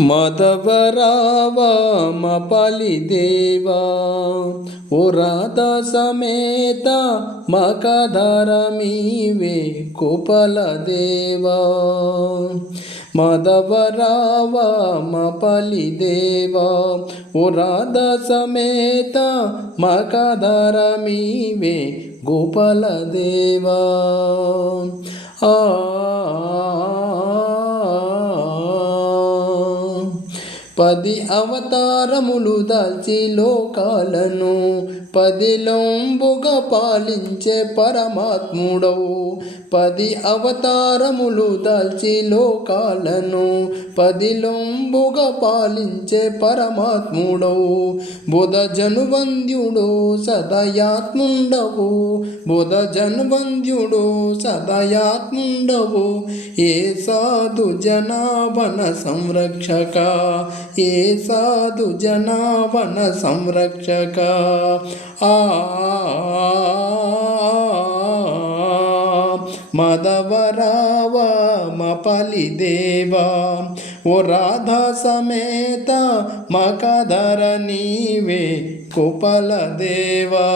మదవరావా మపలిదేవా ఓ రాధ సమేత మకధరమీవే కుపల దేవా. మదవరావా మపలిదేవా ఓ రాధ సమేత మకధరమీవే గోపాల దేవా. ఆ పది అవతారములు దాల్చి లోకాలను పదిలోంబుగా పాలించే పరమాత్ముడవు. పది అవతారములు దాల్చి లోకాలను పదిలోంబుగా పాలించే పరమాత్ముడవు. బుధ జనువంద్యుడు సదయాత్ముండవు. బుధ జనువంద్యుడు సదయాత్ముండవు. ఏ సాధు జనాభన సంరక్షక ఏ సాధు జనావన సంరక్షక. ఆ మదవరావ మపలి దేవా. ఓ రాధా సమేత మకధర నీవే కుపల దేవా.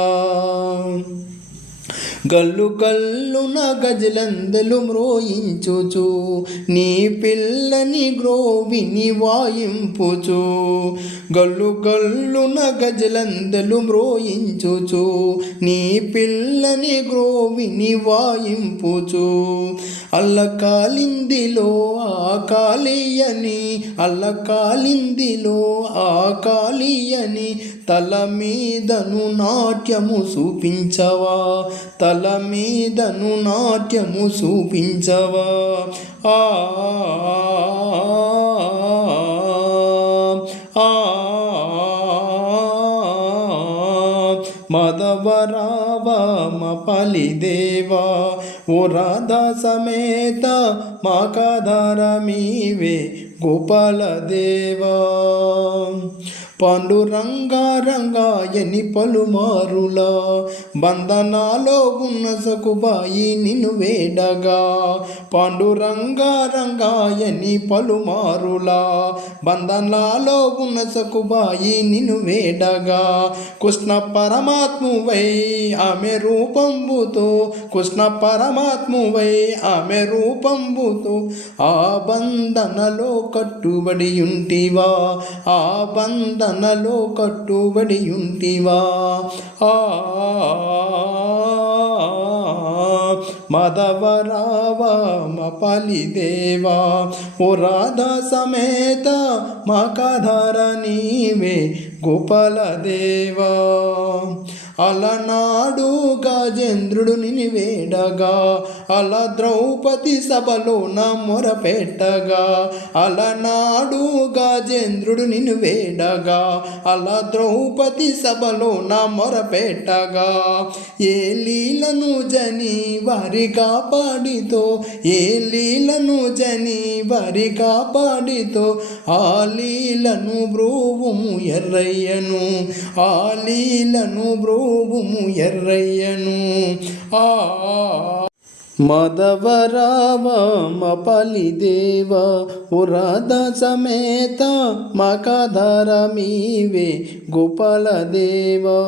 గల్లు గల్లున గజలందలు మ్రోయించుచు నీ పిల్లని గ్రోవిని వాయింపుచు. గల్లు గల్లున గజలందలు మ్రోయించుచు నీ పిల్లని గ్రోవిని వాయింపుచు. అల్లకాలిందిలో ఆ కాళీయని అల్లకాలిందిలో ఆ కాళీయని తల మీదను నాట్యము చూపించవా? తల మీదను నాట్యము చూపించవా? ఆ ఆ మదవరావ మపలి దేవా ఓ రాధా సమేత మాకాధార మీవే గోపాల రంగారంగా ఎని పలుమారులా? బంధనాలో ఉన్న సకుబాయి నిన్ను వేడగా. పాండురంగారంగాయని పలుమారులా? బంధనాలో ఉన్న సకుబాయి నిన్ను వేడగా. కృష్ణ పరమాత్మువై ఆమె రూపంబుతో కృష్ణ పరమాత్మువై ఆమె రూపంబుతో ఆ బంధనలో కట్టుబడి ఉంటివా? ఆ బంధనలో కట్టుబడి ఉంటివా ఆ మదవరావ మపలిదేవా ఓ రాధా సమేత మా కధర నీవే గోపాల దేవా అలనాడు రాజేంద్రుడు నినివేడగా అలా ద్రౌపది సభలో నా మొరపెట్టగా అలనాడు గజేంద్రుడు నిన్ను వేడగా అల ద్రౌపది సభలో నా మొరపెట్టగా ఏ లీలను జని వారి కాపాడితో ఏ లీలను జని వారి కాపాడితో ఆ లీలను బ్రోవుము ఎర్రయ్యను ఆ లీలను బ్రోవుము ఎర్రయ్యను. ఆ. మదవరావ మపలి దేవ ఉరాధ సమేత మకధర మీవే గోపాల దేవా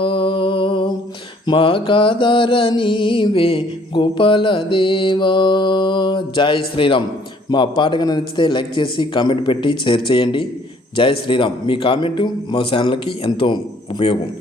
మకధర నీవే గోపాల దేవా జై శ్రీరామ్. మా పాట కనుక నచ్చితే లైక్ చేసి కామెంట్ పెట్టి షేర్ చేయండి. జై శ్రీరామ్. మీ కామెంటు మా ఛానల్కి ఎంతో ఉపయోగం.